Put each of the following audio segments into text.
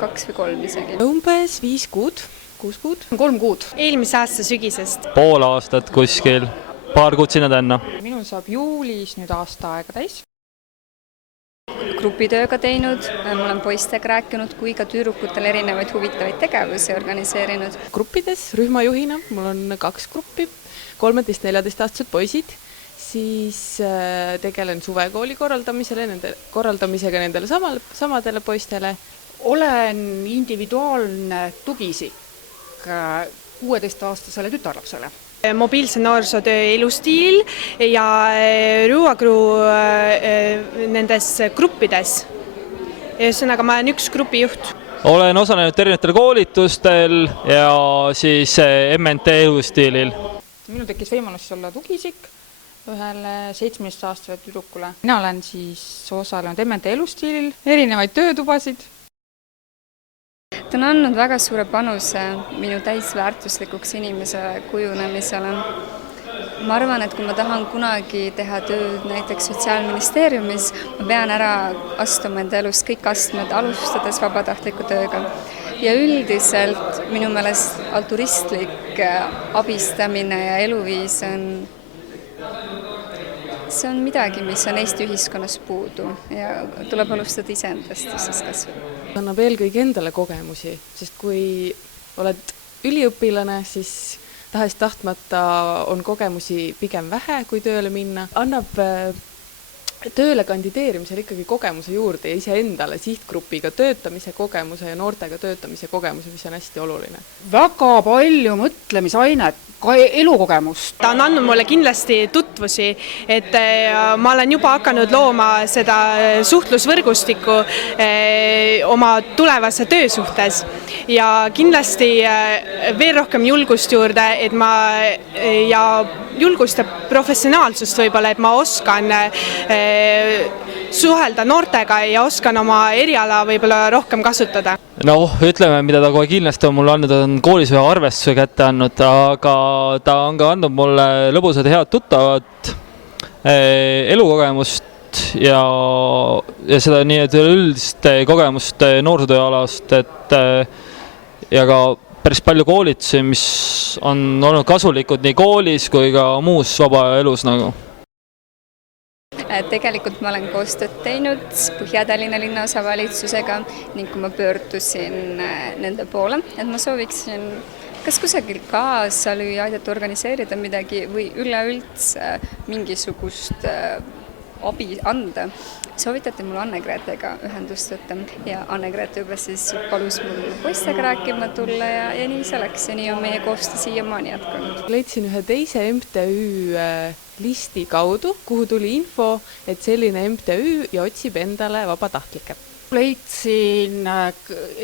2 või 3 isegi. Umbes 5 kuud, 6 kuud. 3 kuud. Eelmise aasta sügisest. Pool aastat kuskil, paar kuud sinna tänna. Minul saab juulis nüüd aasta aega täis. Grupitööga teinud, ma olen poistega rääkinud, kui ka tüdrukutel erinevaid huvitavaid tegevusi organiseerinud. Gruppides rühmajuhina, mul on 2 gruppi, 13-14-aastased poisid, siis tegelen suvekooli korraldamisega nendele samadele poistele. Olen individuaalne tugiisik 16-aastasele tütarlapsele. Mobiilse noorsootöö elustiil ja Ruuakru nendes gruppides. Ühesõnaga, ma olen üks grupijuht. Olen osalenud erinevatel koolitustel ja siis MNT elustiilil. Minul tekkis võimalus olla tugiisik ühele 17-aastasele tüdrukule. Mina olen siis osalenud MNT elustiilil, erinevaid töötubasid. Ta on andnud väga suure panuse minu täisväärtuslikuks inimese kujunemisele. Ma arvan, et kui ma tahan kunagi teha tööd näiteks Sotsiaalministeeriumis, ma pean ära astuma enda elus kõik astmed, alustades vabatahtliku tööga. Ja üldiselt minu meelest altruistlik abistamine ja eluviis see on midagi, mis on Eesti ühiskonnas puudu ja tuleb alustada iseendast siis kasvõi. Annab eelkõige endale kogemusi, sest kui oled üliõpilane, siis tahes-tahtmata on kogemusi pigem vähe, kui tööle minna. Annab tööle kandideerimisel ikkagi kogemuse juurde ja iseendale sihtgrupiga töötamise kogemuse ja noortega töötamise kogemuse, mis on hästi oluline. Väga palju mõtlemisainet, ka elukogemust. Ta on andnud mulle kindlasti tutvusi, et ma olen juba hakanud looma seda suhtlusvõrgustikku oma tulevase töö suhtes ja kindlasti veel rohkem julgust juurde, et ja julgust ja professionaalsust võib-olla, et ma oskan suhelda noortega ja oskan oma eriala võib-olla rohkem kasutada. Ütleme, mida ta kohe kindlasti on mulle andnud, on koolis ühe arvestuse kätte andnud, aga ta on ka andnud mulle lõbusad ja head tuttavat elukogemust ja seda nii, et üldist kogemust noorsootööalast, ja ka päris palju koolitusi, mis on olnud kasulikud nii koolis kui ka muus vabaelus nagu. Tegelikult ma olen koostööd teinud Põhja-Tallinna linnaosavalitsusega ning kui ma pöördusin nende poole, et ma sooviksin kas kusagil kaasa lüüa, aidata organiseerida midagi või üleüldse mingisugust abi anda. Soovitati mul Anne-Gretega ühendust võtta ja Anne-Grete juba siis palus mul poistega rääkima tulla ja nii see läks ja nii on meie koostöö siiamaani jätkanud. Leidsin ühe teise MTÜ listi kaudu, kuhu tuli info, et selline MTÜ ja otsib endale vabatahtlikke. Leidsin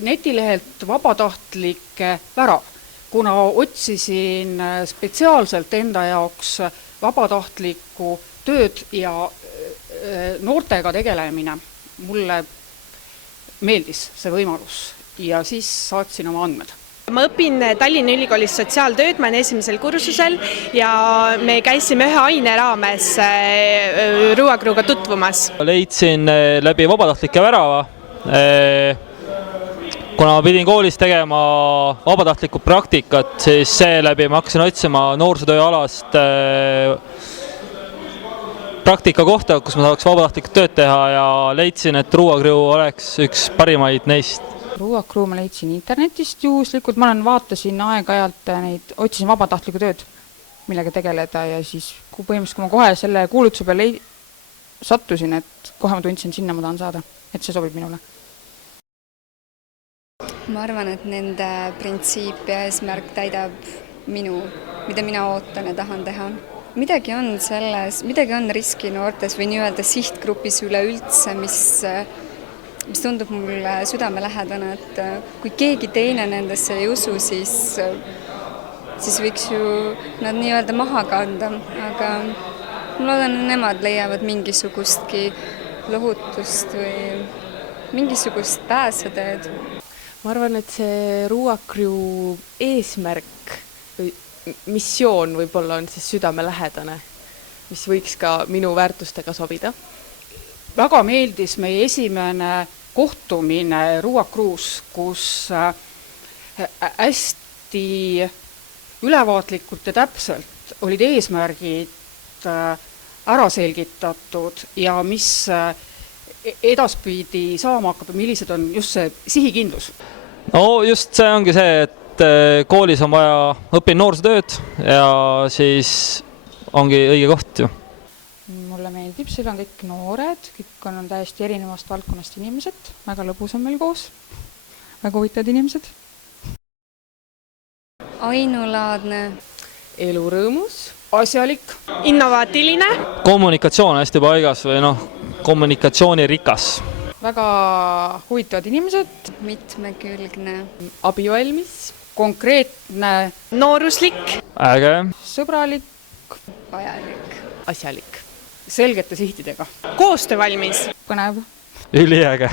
netilehelt vabatahtlike värav, kuna otsisin spetsiaalselt enda jaoks vabatahtlikku tööd ja noortega tegelemine. Mulle meeldis see võimalus ja siis saatsin oma andmed. Ma õpin Tallinna Ülikoolis sotsiaaltööd, ma olen esimesel kursusel ja me käisime ühe aine raames Ruuakruuga tutvumas. Leidsin läbi vabatahtlike värava, kuna ma pidin koolis tegema vabatahtlikku praktikat, siis seeläbi ma hakkasin otsima noorsootööalast praktika kohta, kus ma saaks vabatahtlikult tööd teha ja leidsin, et Ruuakruu oleks üks parimaid neist. Ruuakruu ma leidsin internetist juhuslikult, ma vaatasin aeg-ajalt neid, otsisin vabatahtlikku tööd, millega tegeleda ja siis põhimõtteliselt, kui ma kohe selle kuulutuse peale sattusin, et kohe ma tundsin sinna, ma tahan saada, et see sobib minule. Ma arvan, et nende printsiip ja eesmärk täidab mida mina ootan ja tahan teha. Midagi on riskinoortes või nii-öelda sihtgrupis üleüldse, mis tundub mulle südamelähedane, et kui keegi teine nendesse ei usu, siis võiks ju nad nii-öelda maha kanda, aga ma loodan, et nemad leiavad mingisugustki lohutust või mingisugust pääseteed. Ma arvan, et see Ruuakruu eesmärk või missioon võib-olla on siis südamelähedane, mis võiks ka minu väärtustega sobida. Väga meeldis meie esimene kohtumine Ruua Kruus, kus hästi ülevaatlikult ja täpselt olid eesmärgid ära selgitatud ja mis edaspidi saama hakkab ja millised on just see sihikindlus? no just see ongi see, et koolis on vaja õppida noorsootööd ja siis ongi õige koht ju. Mulle meeldib, seal on kõik noored, kõik on täiesti erinevast valdkonnast inimesed, väga lõbus on meil koos, väga huvitavad inimesed. Ainulaadne. elurõõmus, Asjalik, innovaatiline, kommunikatsioon hästi paigas või noh, kommunikatsioonirikas. väga huvitavad inimesed, Mitmekülgne. abivalmis, konkreetne, nooruslik, äge. sõbralik, Vajalik. asjalik. selgete sihtidega. koostöövalmis. põnev. Üliäge.